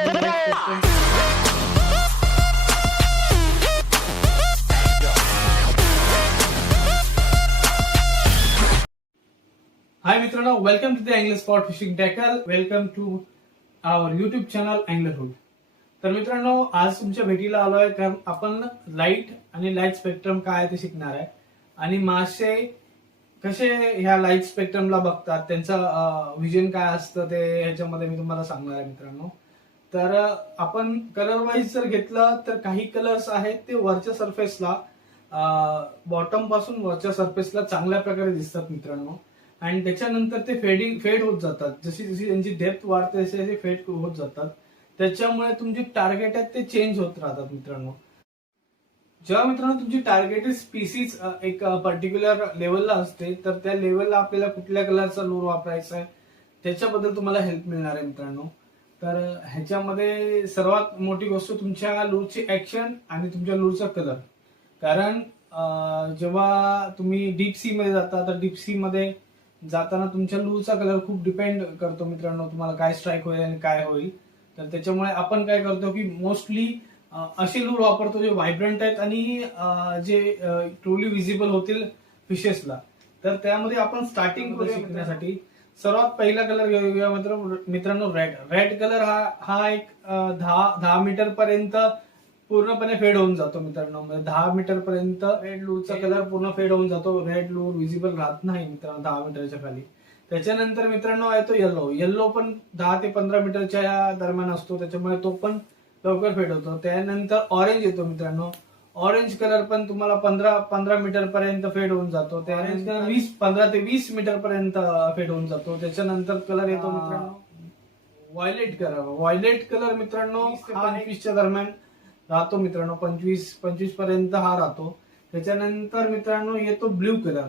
हाय मित्रांनो, welcome to the angle spot fishing tackle. Welcome to our YouTube channel Anglerhood. तर मित्रांनो, आज तुमच्या भेटीला आलोय कारण आपण लाईट आणि लाईट स्पेक्ट्रम काय ते शिकणार आहे आणि मासे कसे ह्या लाईट स्पेक्ट्रमला बघतात, त्यांचं विजन काय असतं ते ह्याच्यामध्ये मी तुम्हाला सांगणार आहे मित्रांनो. तर आपण कलर वाईज जर घेतलं तर काही कलर्स आहेत ते वरच्या सरफेसला, बॉटम पासून वरच्या सरफेसला चांगल्या प्रकारे दिसतात मित्रांनो, आणि त्याच्यानंतर ते फेड होत जातात. जशी जशी त्यांची डेप्थ वाढते तसे तसे फेड होत जातात. त्याच्यामुळे तुमची टार्गेट आहेत ते चेंज होत राहतात मित्रांनो. जेव्हा मित्रांनो तुमची टार्गेटेड स्पीसीज एक पर्टिक्युलर लेवलला असते, तर त्या लेवलला आपल्याला कुठल्या कलरचा लूर वापरायचा आहे त्याच्याबद्दल तुम्हाला हेल्प मिळणार आहे मित्रांनो. तर ह्याच्यामध्ये सर्वात मोठी गोष्ट तुमच्या लूरची ऍक्शन आणि तुमच्या लूरचा कलर. कारण जेव्हा तुम्ही डीप सी मध्ये जाता, तर डीप सी मध्ये जाताना तुमच्या लूरचा कलर खूप डिपेंड करतो मित्रांनो, तुम्हाला काय स्ट्राईक होईल आणि काय होईल. तर त्याच्यामुळे आपण काय करतो की मोस्टली असे लूर वापरतो जे व्हायब्रंट आहेत आणि जे ट्रुली विजिबल होतील फिशेसला. तर त्यामध्ये आपण स्टार्टिंग शिकण्यासाठी सर्वात पहिला कलर घेऊया मित्रांनो, रेड कलर. हा एक 10 मीटर पर्यंत पूर्णपणे फेड होऊन जातो मित्रांनो. म्हणजे 10 मीटर पर्यंत रेड लूरचा कलर पूर्ण फेड होऊन जातो. रेड लूर विजिबल राहत नाही मित्रांनो 10 मीटरच्या खाली. त्याच्यानंतर मित्रांनो येतो येल्लो पण 10 ते 15 मीटरच्या दरम्यान असतो, त्याच्यामुळे तो पण लवकर फेड होतो. त्यानंतर ऑरेंज येतो मित्रांनो. ऑरेंज कलर पण तुम्हाला 15 मीटर पर्यंत फेड होऊन जातो. ऑरेंज कलर 15 ते 20 मीटर पर्यंत फेड होऊन जातो. त्याच्यानंतर कलर येतो मित्रांनो व्हायलेट कलर. व्हायलेट कलर मित्रांनो 25च्या दरम्यान राहतो मित्रांनो. 25 पर्यंत हा राहतो. त्याच्यानंतर मित्रांनो येतो ब्ल्यू कलर.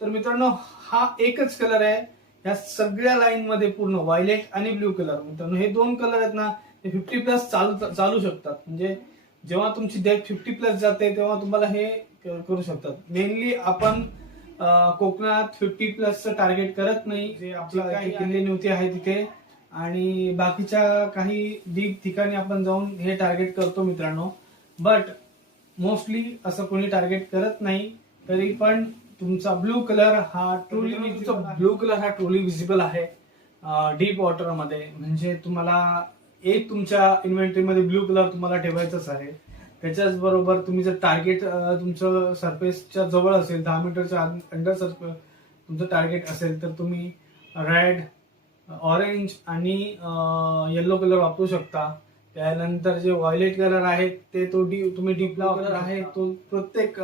तर मित्रांनो हा एकच कलर आहे या सगळ्या लाईन मध्ये, पूर्ण व्हायलेट आणि ब्ल्यू कलर. मित्रांनो हे दोन कलर आहेत ना, ते 50+ चालू शकतात. म्हणजे जेव्हा तुमची डेप्थ 50+ जाते तेव्हा तुम्हाला हे करू शकतात. मेनली आपण कोकणात 50+ टार्गेट करत नाही, जे आपल्या काही किल्ले नव्हते आहे तिथे आणि बाकीच्या काही डीप ठिकाणी आपण जाऊन हे टार्गेट करतो मित्रांनो. बट मोस्टली असं कोणी टार्गेट करत नाही. तरी पण तुमचा ब्लू कलर हा ट्रुली विजिबल आहे डीप वॉटर मध्ये. म्हणजे तुम्हाला एक तुमच्या इन्व्हेंटरीमध्ये ब्लू कलर तुम्हाला ठेवायचाच आहे. त्याच्याच बरोबर तुम्ही जर टार्गेट तुमचं सरफेसच्या जवळ असेल, 10 मीटरच्या अंडर सरफेस तुमचं टार्गेट असेल, तर तुम्ही रेड, ऑरेंज आणि येल्लो कलर वापरू शकता. त्यानंतर जे व्हायलेट कलर आहे ते तुम्ही डीप कलर आहे तो प्रत्येक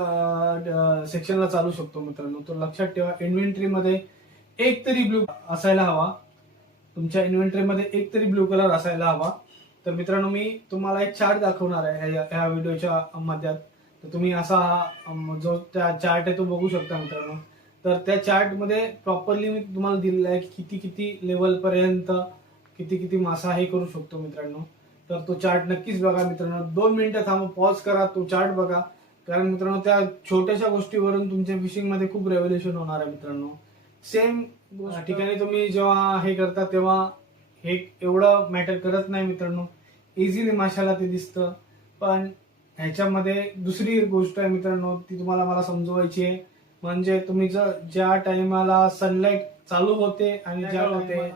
सेक्शनला चालू शकतो मित्रांनो. तो लक्षात ठेवा, इन्व्हेंटरी मध्ये एक तरी ब्लू असायला हवा. तुमच्या इन्व्हेंटरीमध्ये एक तरी ब्लू कलर असायला हवा. तर मित्रांनो मी तुम्हाला एक चार्ट दाखवणार आहे या व्हिडिओच्या मध्यात. तर तुम्ही असा जो त्या चार्ट आहे तो बघू शकता मित्रांनो. तर त्या चार्ट मध्ये प्रॉपरली मी तुम्हाला दिलेलं आहे की किती लेवल पर्यंत किती मासा हे करू शकतो मित्रांनो. तर तो चार्ट नक्कीच बघा मित्रांनो. 2 मिनिटं थांबा, पॉज करा, तो चार्ट बघा. कारण मित्रांनो त्या छोट्याशा गोष्टीवरून तुमच्या फिशिंग मध्ये खूप रेव्होल्युशन होणार आहे मित्रांनो. सेम ठिकाणी तुम्ही जेव्हा हे करता तेव्हा हे एवढं मॅटर करत नाही मित्रांनो. इझिली माशाला ते दिसतं. पण ह्याच्यामध्ये दुसरी गोष्ट आहे मित्रांनो, ती तुम्हाला मला समजवायची आहे. म्हणजे तुम्ही ज्या टाइमाला सनलाईट चालू होते आणि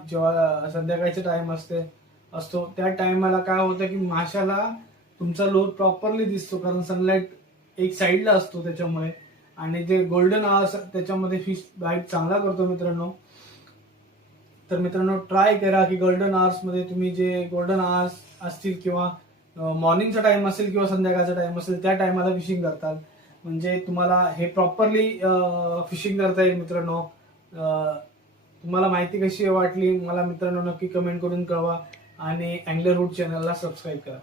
जेव्हा संध्याकाळचे टाइम असतो त्या टाइमाला काय होतं की माशाला तुमचा लूर प्रॉपरली दिसतो, कारण सनलाईट एक साईडला असतो त्याच्यामुळे. आणि जे गोल्डन आवर्स त्याच्यामध्ये फिश बाईट चांगला करतो मित्रांनो. तर मित्रांनो ट्राय करा की गोल्डन आवर्स मध्ये तुम्ही जे गोल्डन आवर्स असतील किंवा मॉर्निंगचा टाइम असेल किंवा संध्याकाळचा टाइम असेल त्या टाइमाला फिशिंग करतात. म्हणजे तुम्हाला हे प्रॉपरली फिशिंग करता येईल मित्रांनो. तुम्हाला माहिती कशी वाटली मला मित्रांनो नक्की कमेंट करून कळवा आणि अँगलरहुड चॅनलला सबस्क्राईब करा.